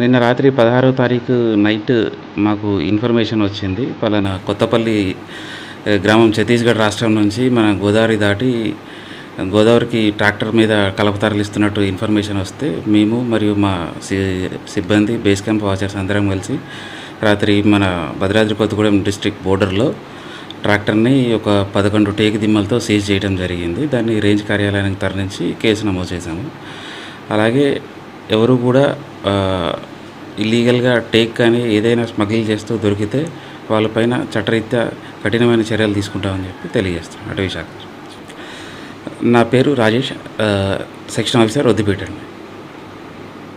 నిన్న రాత్రి 16వ తారీఖు నైట్ మాకు ఇన్ఫర్మేషన్ వచ్చింది. పలానా కొత్తపల్లి గ్రామం ఛత్తీస్‌గఢ్ రాష్ట్రం నుంచి మన గోదావరి దాటి గోదావరికి ట్రాక్టర్ మీద కలప తరలిస్తున్నట్టు ఇన్ఫర్మేషన్ వస్తే మేము మరియు మా సిబ్బంది బేస్ క్యాంప్ వాచర్స్ అందరం కలిసి రాత్రి మన భద్రాద్రి కొత్తగూడెం డిస్ట్రిక్ట్ బోర్డర్‌లో ట్రాక్టర్‌ని ఒక 11 టేకు దిమ్మలతో సీజ్ చేయడం జరిగింది. దాన్ని రేంజ్ కార్యాలయానికి తరలించి కేసు నమోదు చేశాము. అలాగే ఎవరు కూడా ఇల్లీగల్‌గా టేక్ కానీ ఏదైనా స్మగ్లింగ్ చేస్తూ దొరికితే వాళ్ళపైన చట్టరీత్యా కఠినమైన చర్యలు తీసుకుంటామని చెప్పి తెలియజేస్తున్నాం అటవీ శాఖ. నా పేరు రాజేష్, సెక్షన్ ఆఫీసర్ వద్దిపేట అండి.